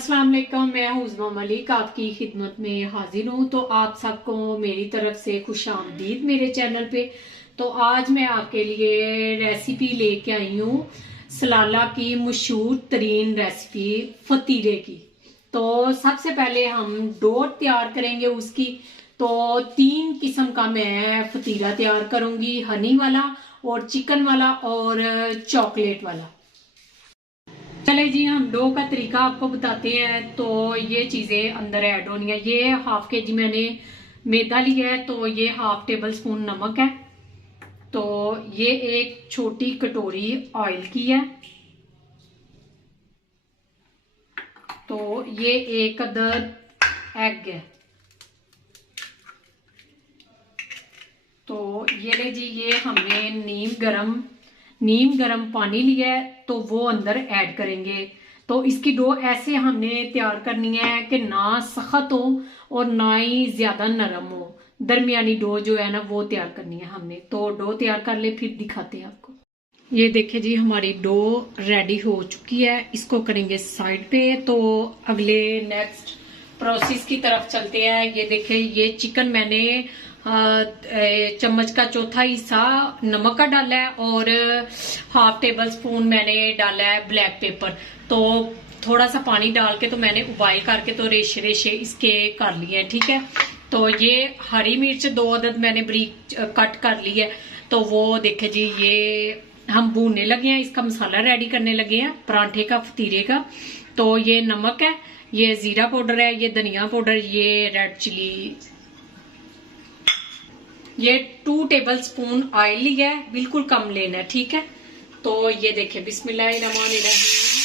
अस्सलाम वालेकुम। मैं हूँ उज़्मा मलिक आपकी खिदमत में हाजिर हूँ। तो आप सबको मेरी तरफ से खुश आमदीद मेरे चैनल पे। तो आज मैं आपके लिए रेसिपी लेके आई हूँ सलाला की मशहूर तरीन रेसिपी फतीरे की। तो सबसे पहले हम डो तैयार करेंगे उसकी। तो 3 किस्म का मैं फतीरा तैयार करूंगी, हनी वाला और चिकन वाला और चॉकलेट वाला। चले जी, हम डो का तरीका आपको बताते हैं। तो ये चीजें अंदर ऐड होनी है। ये हाफ के जी मैंने मैदा लिया है। तो ये हाफ टेबल स्पून नमक है। तो ये एक छोटी कटोरी ऑयल की है। तो ये एक अदद एग है। तो ये ले जी, ये हमने नीम गरम पानी लिया है। तो वो अंदर ऐड करेंगे। तो इसकी डो ऐसे हमने तैयार करनी है कि ना सख्त हो और ना ही ज्यादा नरम हो। दरमियानी डो जो है ना वो तैयार करनी है हमने। तो डो तैयार कर ले, फिर दिखाते हैं आपको। ये देखिए जी, हमारी डो रेडी हो चुकी है। इसको करेंगे साइड पे। तो अगले नेक्स्ट प्रोसेस की तरफ चलते हैं। ये देखिए, ये चिकन मैंने चम्मच का चौथा हिस्सा नमक का डाला है और हाफ टेबल स्पून मैंने डाला है ब्लैक पेपर। तो थोड़ा सा पानी डाल के तो मैंने उबाइल करके तो रेशे रेशे इसके कर लिए हैं। ठीक है। तो ये हरी मिर्च 2 अदद मैंने ब्रीक कट कर ली है। तो वो देखे जी, ये हम भूनने लगे हैं, इसका मसाला रेडी करने लगे हैं परांठे का, फतीरे का। तो ये नमक है, ये जीरा पाउडर है, ये धनिया पाउडर, ये रेड चिली, ये 2 टेबल स्पून ऑयल लिया है, बिल्कुल कम लेना है। ठीक है। तो ये देखिए, बिस्मिल्लाहिर्रहमानिर्रहीम।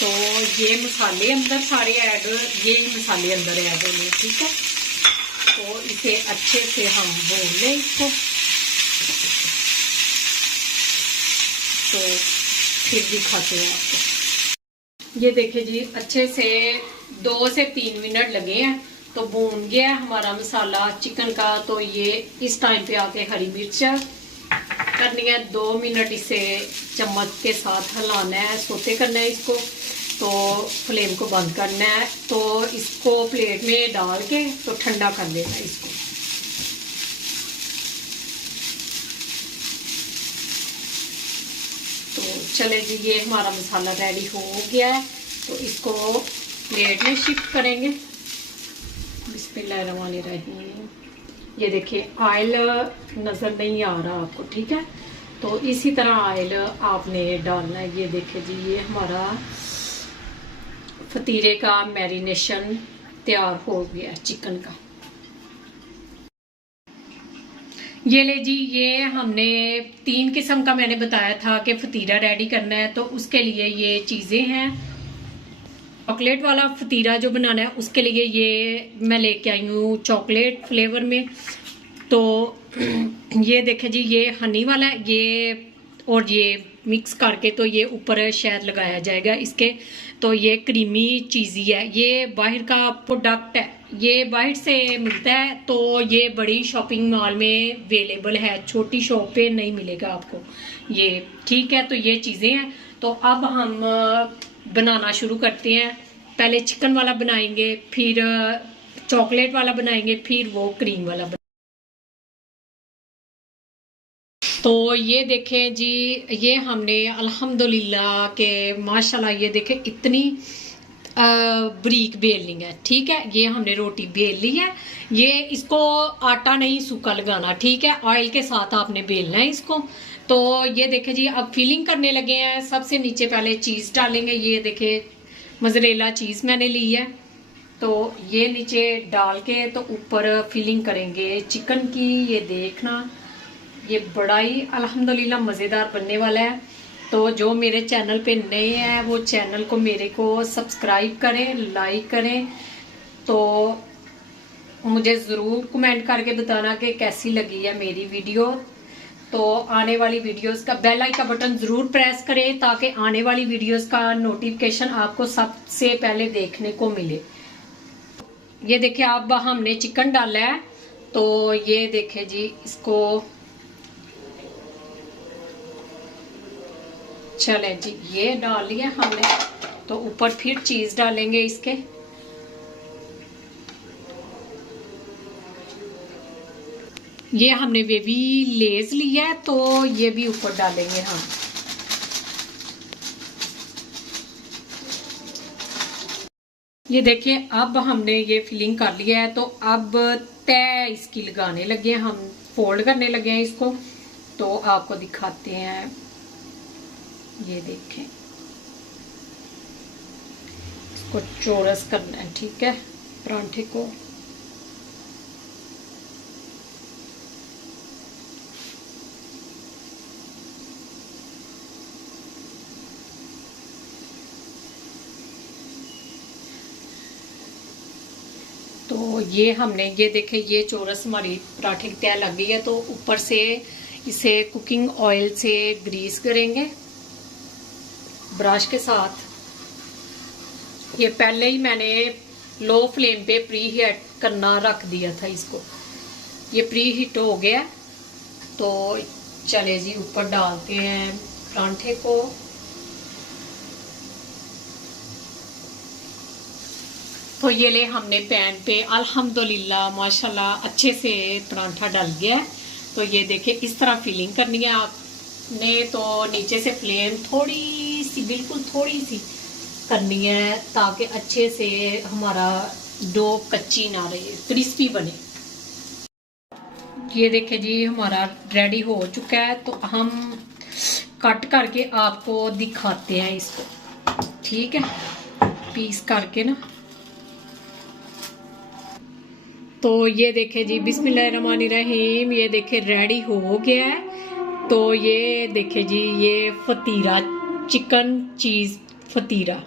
तो ये मसाले अंदर सारे ऐड, ये मसाले अंदर ऐड होंगे। ठीक है। तो इसे अच्छे से हम भून लें इसको। तो फिर दिखाते हैं आपको। ये देखिए जी, अच्छे से 2 से 3 मिनट लगे हैं। तो भून गया है हमारा मसाला चिकन का। तो ये इस टाइम पे आके हरी मिर्च करनी है। 2 मिनट इसे चम्मच के साथ हिलाना है, सोते करना है इसको। तो फ्लेम को बंद करना है। तो इसको प्लेट में डाल के तो ठंडा कर लेना है इसको। तो चले जी, ये हमारा मसाला रेडी हो गया है। तो इसको प्लेट में शिफ्ट करेंगे। बिस्मिल्लाहिर्रहमानिर्रहीम। ये देखिए, ऑयल नजर नहीं आ रहा आपको। ठीक है। तो इसी तरह ऑयल आपने डालना है। ये देखिए जी, ये हमारा फतीरे का मैरिनेशन तैयार हो गया चिकन का। ये ले जी, ये हमने 3 किस्म का मैंने बताया था कि फतीरा रेडी करना है। तो उसके लिए ये चीजें हैं। चॉकलेट वाला फतीरा जो बनाना है उसके लिए ये मैं लेके आई हूँ चॉकलेट फ्लेवर में। तो ये देखे जी, ये हनी वाला है, ये और ये मिक्स करके तो ये ऊपर शहद लगाया जाएगा इसके। तो ये क्रीमी चीज़ी है, ये बाहर का प्रोडक्ट है, ये बाहर से मिलता है। तो ये बड़ी शॉपिंग मॉल में अवेलेबल है, छोटी शॉप पे नहीं मिलेगा आपको ये। ठीक है। तो ये चीज़ें हैं। तो अब हम बनाना शुरू करते हैं। पहले चिकन वाला बनाएंगे, फिर चॉकलेट वाला बनाएंगे, फिर वो क्रीम वाला बनाएंगे। तो ये देखें जी, ये हमने अल्हम्दुलिल्लाह के माशाल्लाह ये देखें इतनी ब्रीक बेलनी है। ठीक है। ये हमने रोटी बेल ली है। ये इसको आटा नहीं सूखा लगाना। ठीक है। ऑयल के साथ आपने बेलना है इसको। तो ये देखें जी, अब फिलिंग करने लगे हैं। सबसे नीचे पहले चीज़ डालेंगे। ये देखें, मोज़रेला चीज़ मैंने ली है। तो ये नीचे डाल के तो ऊपर फिलिंग करेंगे चिकन की। ये देखना, ये बड़ा ही अल्हम्दुलिल्लाह मज़ेदार बनने वाला है। तो जो मेरे चैनल पे नए हैं वो चैनल को मेरे को सब्सक्राइब करें, लाइक करें। तो मुझे ज़रूर कमेंट करके बताना कि कैसी लगी है मेरी वीडियो। तो आने वाली वीडियोस का बेल आइकन का बटन ज़रूर प्रेस करें ताकि आने वाली वीडियोस का नोटिफिकेशन आपको सबसे पहले देखने को मिले। ये देखिए अब हमने चिकन डाला है, तो ये देखिए जी इसको, चले जी ये डाल लिया हमने, तो ऊपर फिर चीज डालेंगे इसके। ये हमने बेबी लेज लिया है, तो ये भी ऊपर डालेंगे हम। ये देखिए अब हमने ये फिलिंग कर लिया है, तो अब तय इसकी लगाने लगे हैं हम, फोल्ड करने लगे हैं इसको। तो आपको दिखाते हैं, ये देखें, इसको चौरस करना है, ठीक है, परांठे को। तो ये हमने, ये देखे ये चौरस हमारी पराठे की तय लग गई है, तो ऊपर से इसे कुकिंग ऑयल से ग्रीस करेंगे ब्रश के साथ। ये पहले ही मैंने लो फ्लेम पे प्री हीट करना रख दिया था इसको। ये प्री हीट हो गया, तो चले जी ऊपर डालते हैं परांठे को। तो ये ले हमने पैन पे अल्हम्दुलिल्लाह माशाल्लाह अच्छे से परांठा डल गया है। तो ये देखिए इस तरह फिलिंग करनी है आपने, तो नीचे से फ्लेम थोड़ी सी, बिल्कुल थोड़ी सी करनी है, ताकि अच्छे से हमारा डो कच्ची ना रहे, क्रिस्पी बने। ये देखिए जी हमारा रेडी हो चुका है, तो हम कट करके आपको दिखाते हैं इसको, ठीक है, पीस करके ना। तो ये देखे जी बिस्मिल्लाहिर्रहमानिर्रहीम, ये देखे रेडी हो गया है। तो ये देखे जी ये फतीरा, चिकन चीज फतीरा,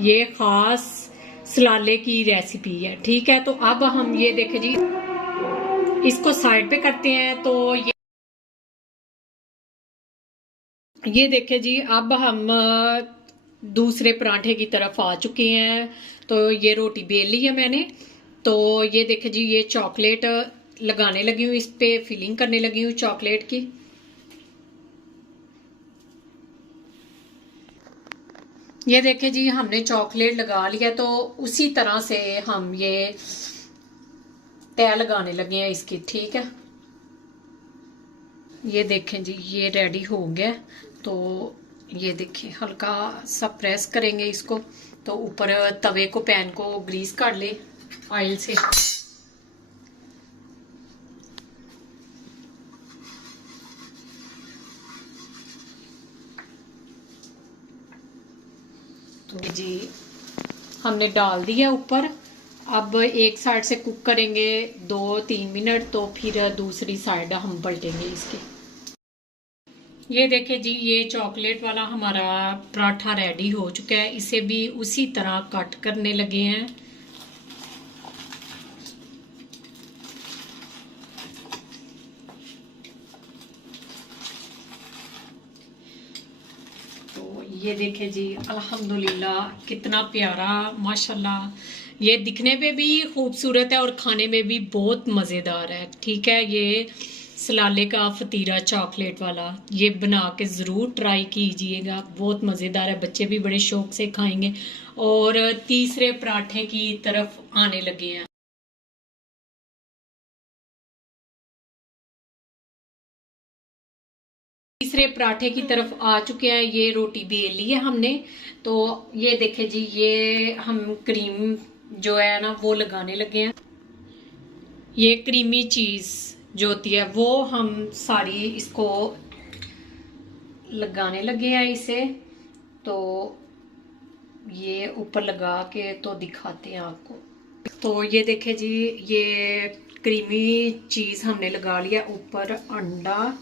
ये खास सलाले की रेसिपी है, ठीक है। तो अब हम ये देखे जी इसको साइड पे करते हैं। तो ये देखे जी अब हम दूसरे पराठे की तरफ आ चुके हैं। तो ये रोटी बेल ली है मैंने। तो ये देखे जी ये चॉकलेट लगाने लगी हूँ, इस पे फिलिंग करने लगी हूँ चॉकलेट की। ये देखे जी हमने चॉकलेट लगा लिया, तो उसी तरह से हम ये तय लगाने लगे हैं इसकी, ठीक है। ये देखें जी ये रेडी हो गया। तो ये देखिए हल्का सा प्रेस करेंगे इसको, तो ऊपर तवे को, पैन को ग्रीस कर ले ऑयल से। तो जी हमने डाल दिया ऊपर। अब एक साइड से कुक करेंगे 2-3 मिनट, तो फिर दूसरी साइड हम पलटेंगे इसकी। ये देखिए जी ये चॉकलेट वाला हमारा पराठा रेडी हो चुका है, इसे भी उसी तरह कट करने लगे हैं। तो ये देखिए जी अल्हम्दुलिल्लाह कितना प्यारा माशाल्लाह, ये दिखने में भी खूबसूरत है और खाने में भी बहुत मज़ेदार है, ठीक है। ये सलाले का फतीरा चॉकलेट वाला, ये बना के ज़रूर ट्राई कीजिएगा, बहुत मज़ेदार है, बच्चे भी बड़े शौक से खाएंगे। और तीसरे पराठे की तरफ आने लगे हैं। तीसरे पराठे की तरफ आ चुके हैं, ये रोटी बेल ली है हमने। तो ये देखे जी ये हम क्रीम जो है ना वो लगाने लगे हैं। ये क्रीमी चीज जो होती है वो हम सारी इसको लगाने लगे हैं इसे। तो ये ऊपर लगा के तो दिखाते हैं आपको। तो ये देखे जी ये क्रीमी चीज हमने लगा लिया, ऊपर अंडा,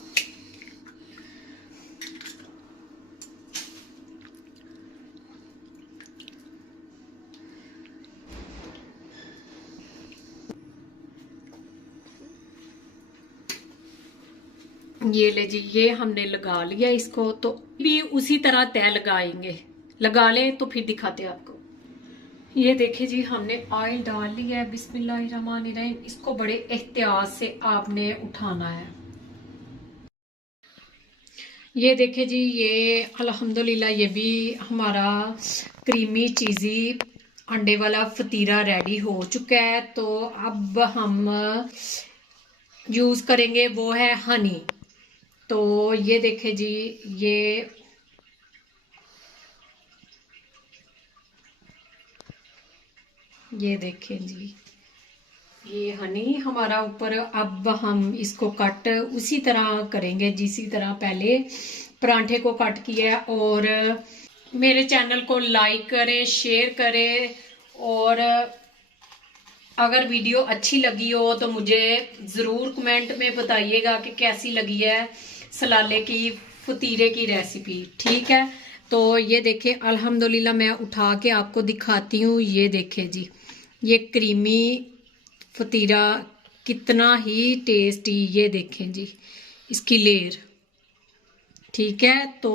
ये ले जी ये हमने लगा लिया इसको। तो भी उसी तरह तय लगाएंगे, लगा ले तो फिर दिखाते हैं आपको। ये देखिए जी, हमने ऑयल डाल लिया है। बिस्मिल्लाहिर्रहमानिर्रहीम। इसको बड़े एहतियात से आपने उठाना है। ये देखिए जी, ये अल्हम्दुलिल्लाह ये भी हमारा क्रीमी चीज़ी अंडे वाला फतीरा रेडी हो चुका है। तो अब हम यूज़ करेंगे वो है हनी। तो ये देखिए जी, ये देखें जी, ये हनी हमारा ऊपर। अब हम इसको कट उसी तरह करेंगे जिसी तरह पहले परांठे को कट किया है। और मेरे चैनल को लाइक करें, शेयर करें, और अगर वीडियो अच्छी लगी हो तो मुझे ज़रूर कमेंट में बताइएगा कि कैसी लगी है सलाले की फतीरे की रेसिपी। ठीक है, तो ये देखें अल्हम्दुलिल्लाह, मैं उठा के आपको दिखाती हूँ। ये देखें जी, ये क्रीमी फतीरा कितना ही टेस्टी। ये देखें जी इसकी लेयर। ठीक है, तो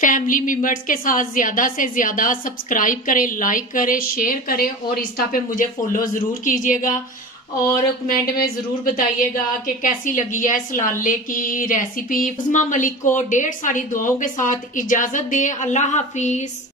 फैमिली मेम्बर्स के साथ ज़्यादा से ज़्यादा सब्सक्राइब करें, लाइक करें, शेयर करें, और इंस्टा पे मुझे फॉलो ज़रूर कीजिएगा। और कमेंट में ज़रूर बताइएगा कि कैसी लगी है सलाले की रेसिपी। उस्मा मलिक को ढेर सारी दुआओं के साथ इजाज़त दें। अल्लाह हाफिज़।